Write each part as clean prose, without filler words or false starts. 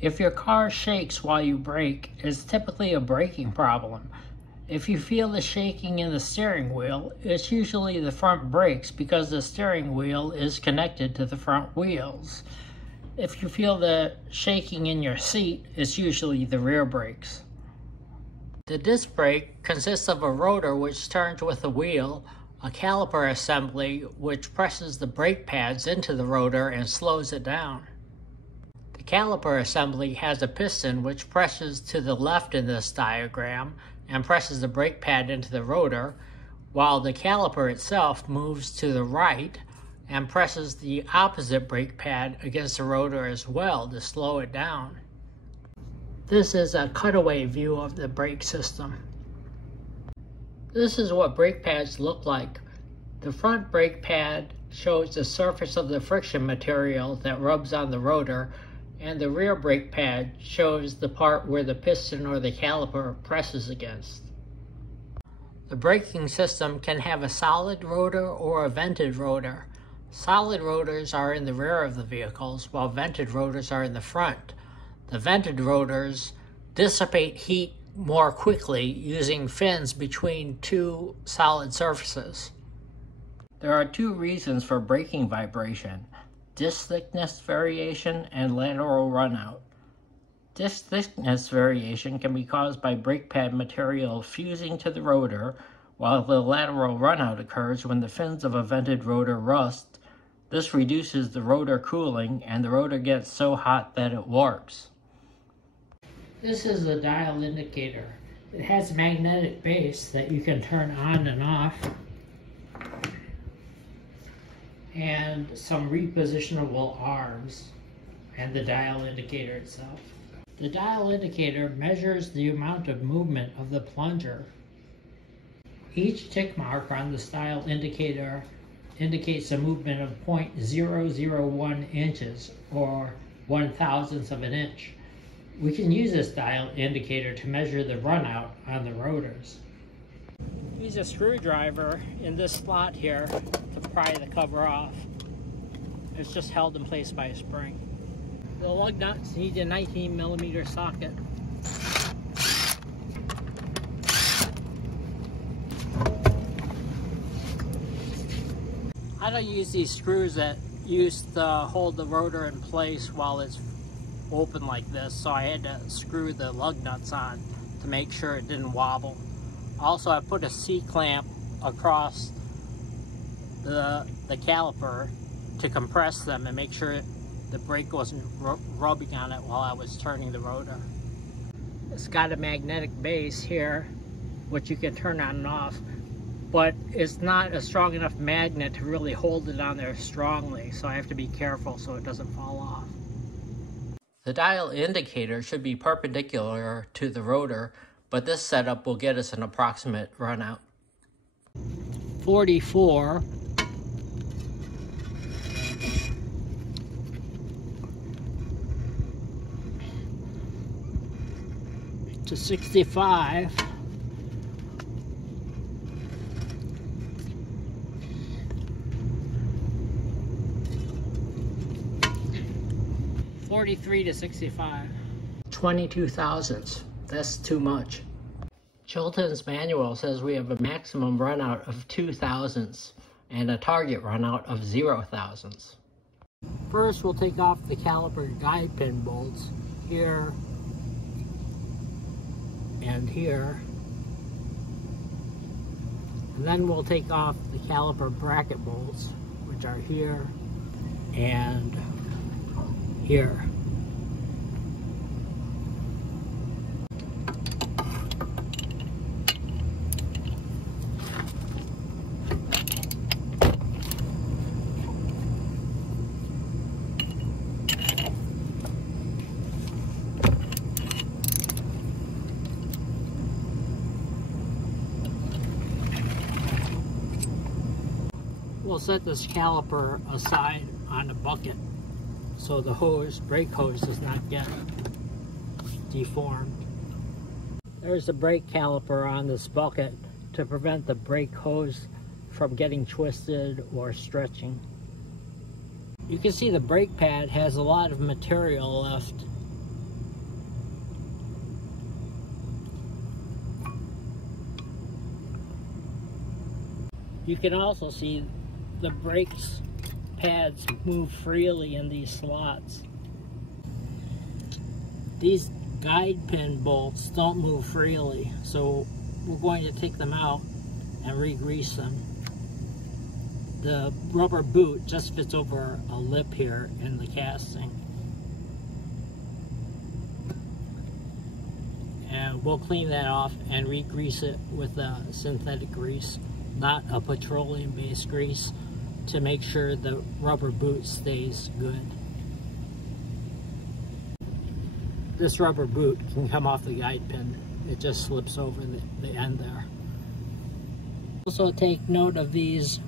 If your car shakes while you brake, it's typically a braking problem. If you feel the shaking in the steering wheel, it's usually the front brakes because the steering wheel is connected to the front wheels. If you feel the shaking in your seat, it's usually the rear brakes. The disc brake consists of a rotor which turns with the wheel, a caliper assembly which presses the brake pads into the rotor and slows it down. The caliper assembly has a piston which presses to the left in this diagram and presses the brake pad into the rotor, while the caliper itself moves to the right and presses the opposite brake pad against the rotor as well to slow it down. This is a cutaway view of the brake system. This is what brake pads look like. The front brake pad shows the surface of the friction material that rubs on the rotor, and the rear brake pad shows the part where the piston or the caliper presses against. The braking system can have a solid rotor or a vented rotor. Solid rotors are in the rear of the vehicles, while vented rotors are in the front. The vented rotors dissipate heat more quickly using fins between two solid surfaces. There are two reasons for braking vibration: disc thickness variation and lateral runout. Disc thickness variation can be caused by brake pad material fusing to the rotor, while the lateral runout occurs when the fins of a vented rotor rust. This reduces the rotor cooling and the rotor gets so hot that it warps. This is a dial indicator. It has a magnetic base that you can turn on and off, and some repositionable arms, and the dial indicator itself. The dial indicator measures the amount of movement of the plunger. Each tick mark on the dial indicator indicates a movement of 0.001 inches, or 1/1000th of an inch. We can use this dial indicator to measure the runout on the rotors. Use a screwdriver in this slot here to pry the cover off. It's just held in place by a spring. The lug nuts need a 19mm socket. I don't use these screws that used to hold the rotor in place while it's open like this, so I had to screw the lug nuts on to make sure it didn't wobble. Also, I put a C-clamp across the caliper to compress them and make sure the brake wasn't rubbing on it while I was turning the rotor. It's got a magnetic base here, which you can turn on and off, but it's not a strong enough magnet to really hold it on there strongly, so I have to be careful so it doesn't fall off. The dial indicator should be perpendicular to the rotor, but this setup will get us an approximate runout. 44 to 65. 43 to 65. 22 thousandths. That's too much. Chilton's manual says we have a maximum runout of 2 thousandths and a target runout of 0 thousandths. First, we'll take off the caliper guide pin bolts here and here. And then we'll take off the caliper bracket bolts, which are here and here. We'll set this caliper aside on a bucket so the brake hose does not get deformed. There's the brake caliper on this bucket to prevent the brake hose from getting twisted or stretching. You can see the brake pad has a lot of material left You can also see the brakes pads move freely in these slots. These guide pin bolts don't move freely, so we're going to take them out and re-grease them. The rubber boot just fits over a lip here in the casting. And we'll clean that off and re-grease it with a synthetic grease, not a petroleum-based grease, to make sure the rubber boot stays good. This rubber boot can come off the guide pin. It just slips over the end there. Also take note of these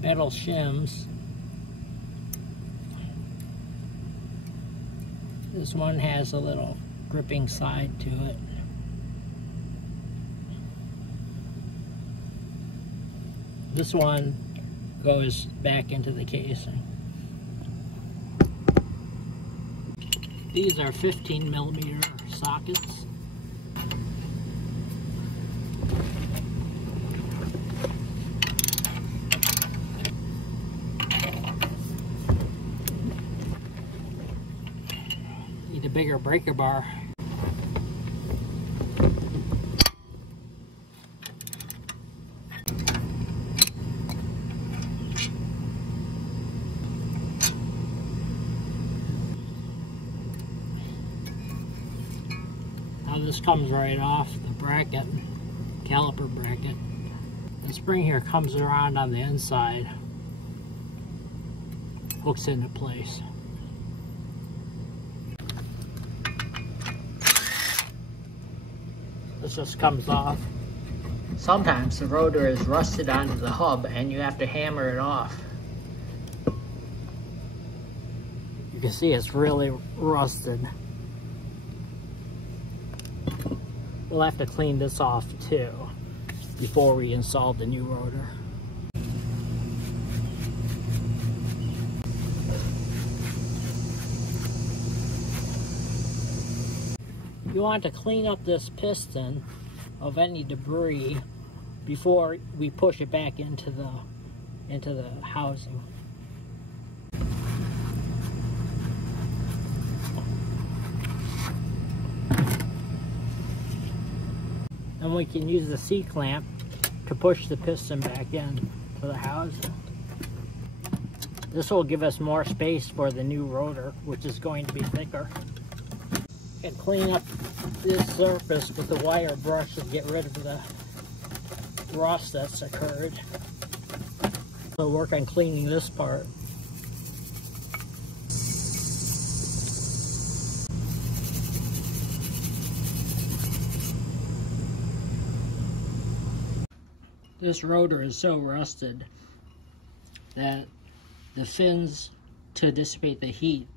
metal shims. This one has a little gripping side to it. This one goes back into the casing. These are 15mm sockets. Need a bigger breaker bar. This comes right off the bracket, caliper bracket. The spring here comes around on the inside, hooks into place. This just comes off. Sometimes the rotor is rusted onto the hub and you have to hammer it off. You can see it's really rusted. We'll have to clean this off too before we install the new rotor. You want to clean up this piston of any debris before we push it back into the housing. And we can use the C-clamp to push the piston back in to the housing. This will give us more space for the new rotor, which is going to be thicker. And clean up this surface with the wire brush and get rid of the rust that's occurred. So work on cleaning this part. This rotor is so rusted that the fins to dissipate the heat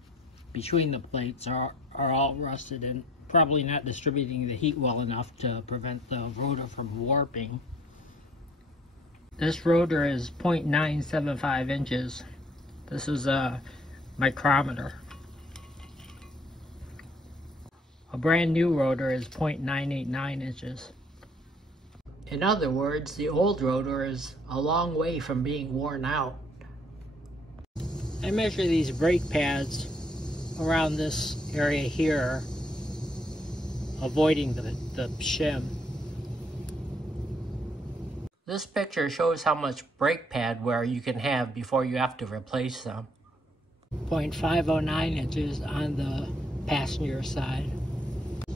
between the plates are all rusted and probably not distributing the heat well enough to prevent the rotor from warping. This rotor is 0.975 inches. This is a micrometer. A brand new rotor is 0.989 inches. In other words, the old rotor is a long way from being worn out. I measure these brake pads around this area here, avoiding the shim. This picture shows how much brake pad wear you can have before you have to replace them. 0.509 inches on the passenger side.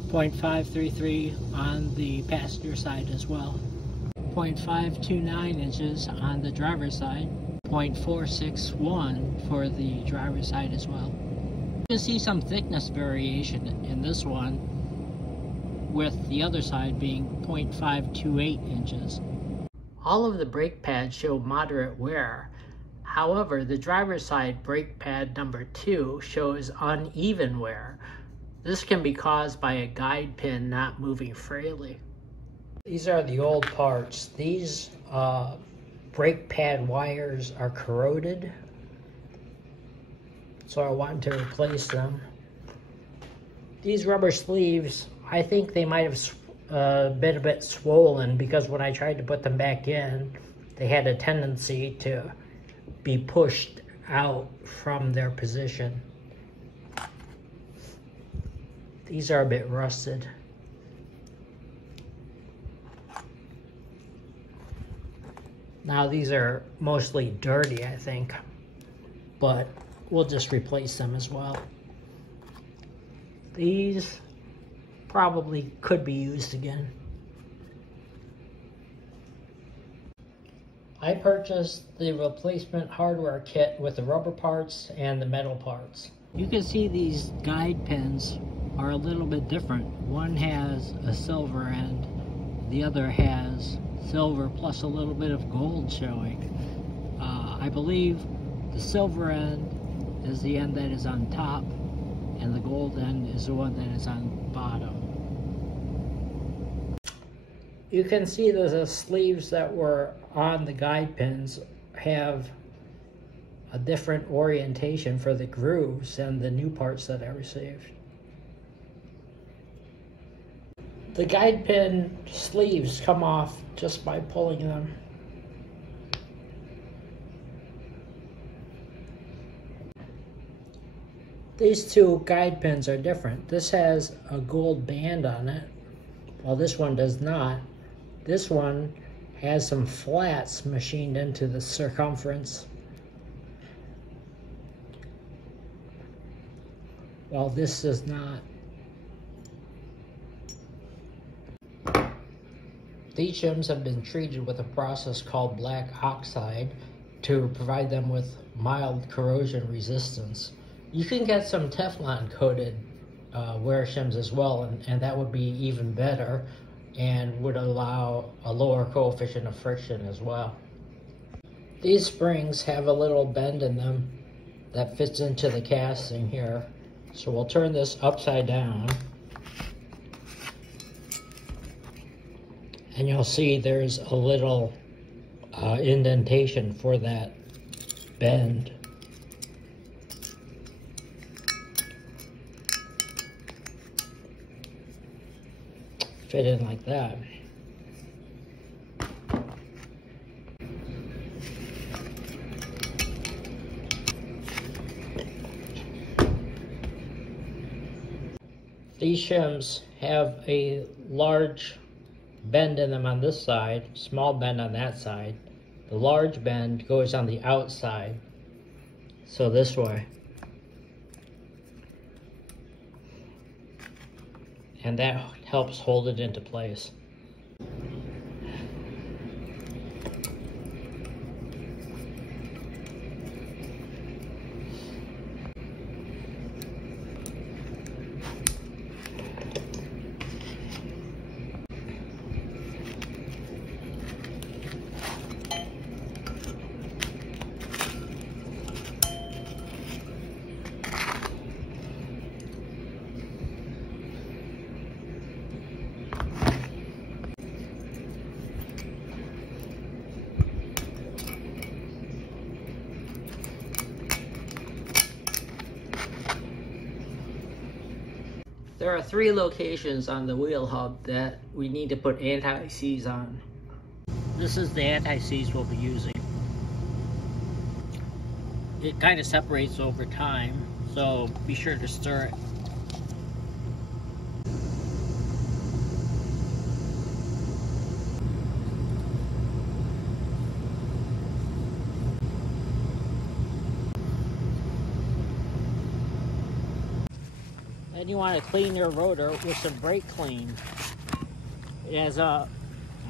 0.533 on the passenger side as well. 0.529 inches on the driver's side. 0.461 for the driver's side as well. You can see some thickness variation in this one, with the other side being 0.528 inches. All of the brake pads show moderate wear. However, the driver's side brake pad number 2 shows uneven wear. This can be caused by a guide pin not moving freely. These are the old parts. These brake pad wires are corroded, so I wanted to replace them. These rubber sleeves, I think they might have been a bit swollen because when I tried to put them back in, they had a tendency to be pushed out from their position. These are a bit rusted. Now these are mostly dirty, I think, but we'll just replace them as well. These probably could be used again. I purchased the replacement hardware kit with the rubber parts and the metal parts. You can see these guide pins are a little bit different. One has a silver end, the other has silver plus a little bit of gold showing. I believe the silver end is the end that is on top, and the gold end is the one that is on bottom. You can see that the sleeves that were on the guide pins have a different orientation for the grooves and the new parts that I received. The guide pin sleeves come off just by pulling them. These two guide pins are different. This has a gold band on it, while this one does not. This one has some flats machined into the circumference, while this does not. These shims have been treated with a process called black oxide to provide them with mild corrosion resistance. You can get some Teflon coated wear shims as well, and that would be even better and would allow a lower coefficient of friction as well. These springs have a little bend in them that fits into the casting here. So we'll turn this upside down, and you'll see there's a little indentation for that bend. Fit in like that. These shims have a large bend in them on this side, small bend on that side. The large bend goes on the outside, so this way. And that helps hold it into place. There are 3 locations on the wheel hub that we need to put anti-seize on. This is the anti-seize we'll be using. It kind of separates over time, so be sure to stir it. Then you want to clean your rotor with some brake clean. It has a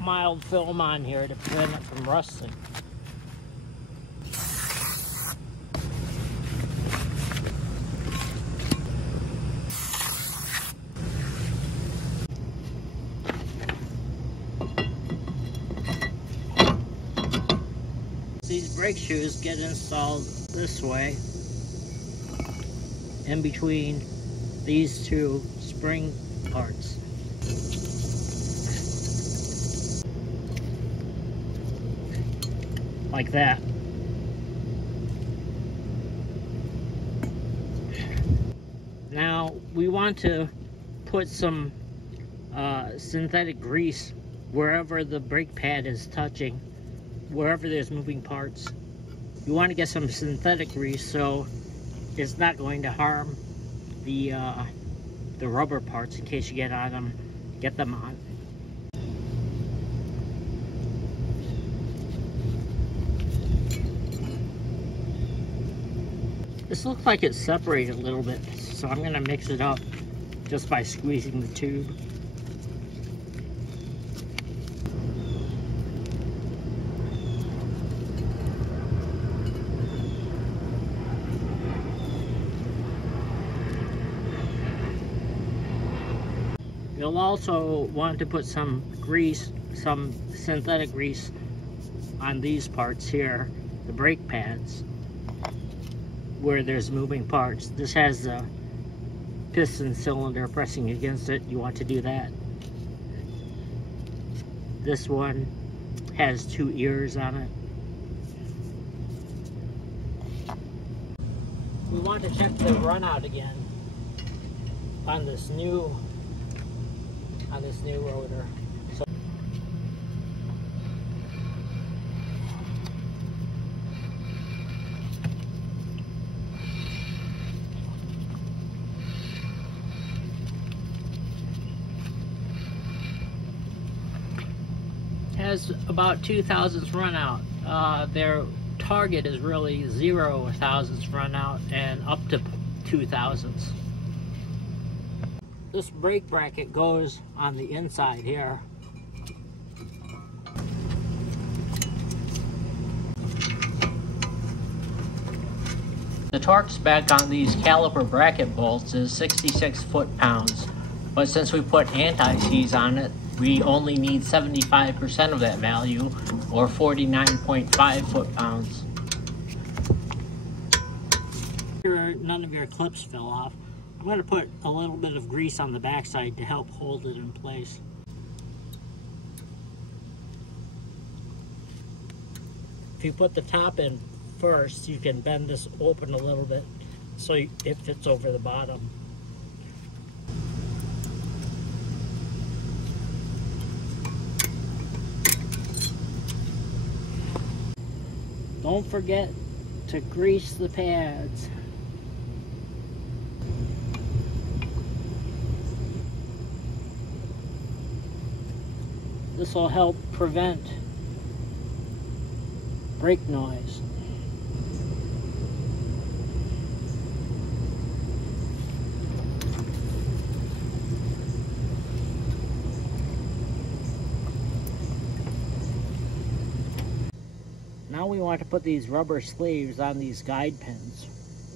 mild film on here to prevent it from rusting. These brake shoes get installed this way, in between these 2 spring parts. Like that. Now we want to put some synthetic grease wherever the brake pad is touching wherever there's moving parts. You want to get some synthetic grease so it's not going to harm the rubber parts in case you get them on. This looks like it's separated a little bit, so I'm going to mix it up just by squeezing the tube. You'll also want to put some grease, some synthetic grease on these parts here, the brake pads, where there's moving parts. This has the piston cylinder pressing against it. You want to do that. This one has 2 ears on it. We want to check the runout again on this new rotor. So has about 2 thousandths run out. Their target is really 0 thousandths run out and up to 2 thousandths. This brake bracket goes on the inside here. The torque spec on these caliper bracket bolts is 66 foot-pounds, but since we put anti-seize on it, we only need 75% of that value, or 49.5 foot-pounds. None of your clips fell off. I'm going to put a little bit of grease on the backside to help hold it in place. If you put the top in first, you can bend this open a little bit so it fits over the bottom. Don't forget to grease the pads. This will help prevent brake noise. Now we want to put these rubber sleeves on these guide pins.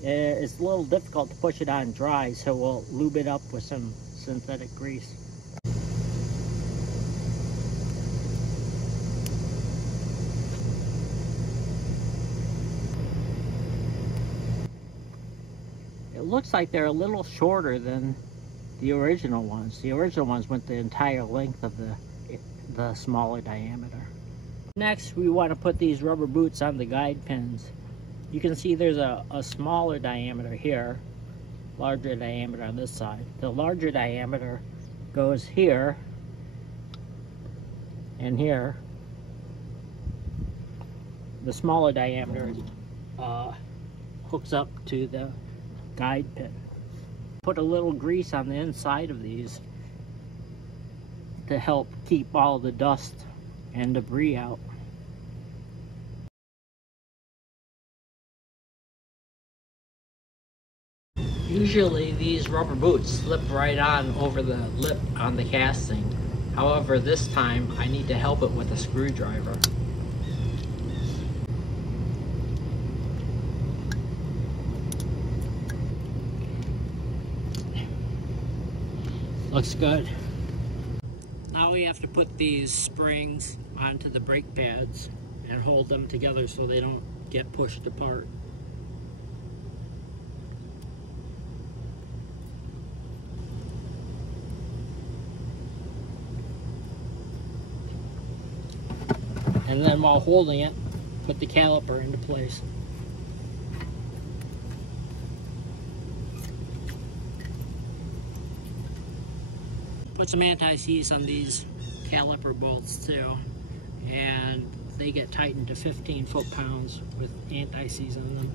It's a little difficult to push it on dry, so we'll lube it up with some synthetic grease. It looks like they're a little shorter than the original ones. The original ones went the entire length of the smaller diameter. Next, we want to put these rubber boots on the guide pins. You can see there's a smaller diameter here, larger diameter on this side. The larger diameter goes here and here. The smaller diameter hooks up to the guide pin. Put a little grease on the inside of these to help keep all the dust and debris out. Usually these rubber boots slip right on over the lip on the casting. However, this time I need to help it with a screwdriver. Looks good. Now we have to put these springs onto the brake pads and hold them together so they don't get pushed apart. And then while holding it, put the caliper into place. Put some anti-seize on these caliper bolts too, and they get tightened to 15 foot-pounds with anti-seize on them.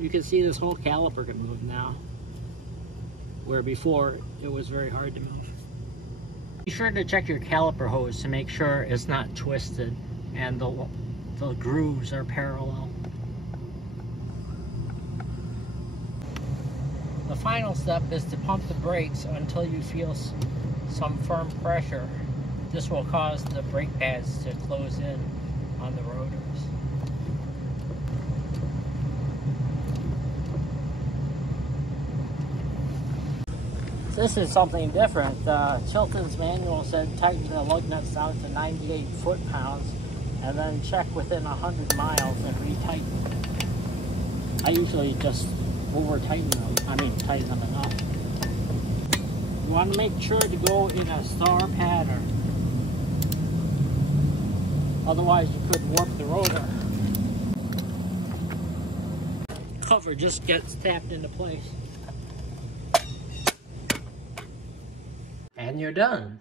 You can see this whole caliper can move now, where before it was very hard to move. Be sure to check your caliper hose to make sure it's not twisted and the grooves are parallel. The final step is to pump the brakes until you feel some firm pressure. This will cause the brake pads to close in on the rotors. This is something different. Chilton's manual said tighten the lug nuts down to 98 foot-pounds and then check within 100 miles and retighten. I usually just over-tighten them. Tighten them enough. You want to make sure to go in a star pattern. Otherwise you could warp the rotor. Cover just gets tapped into place. And you're done.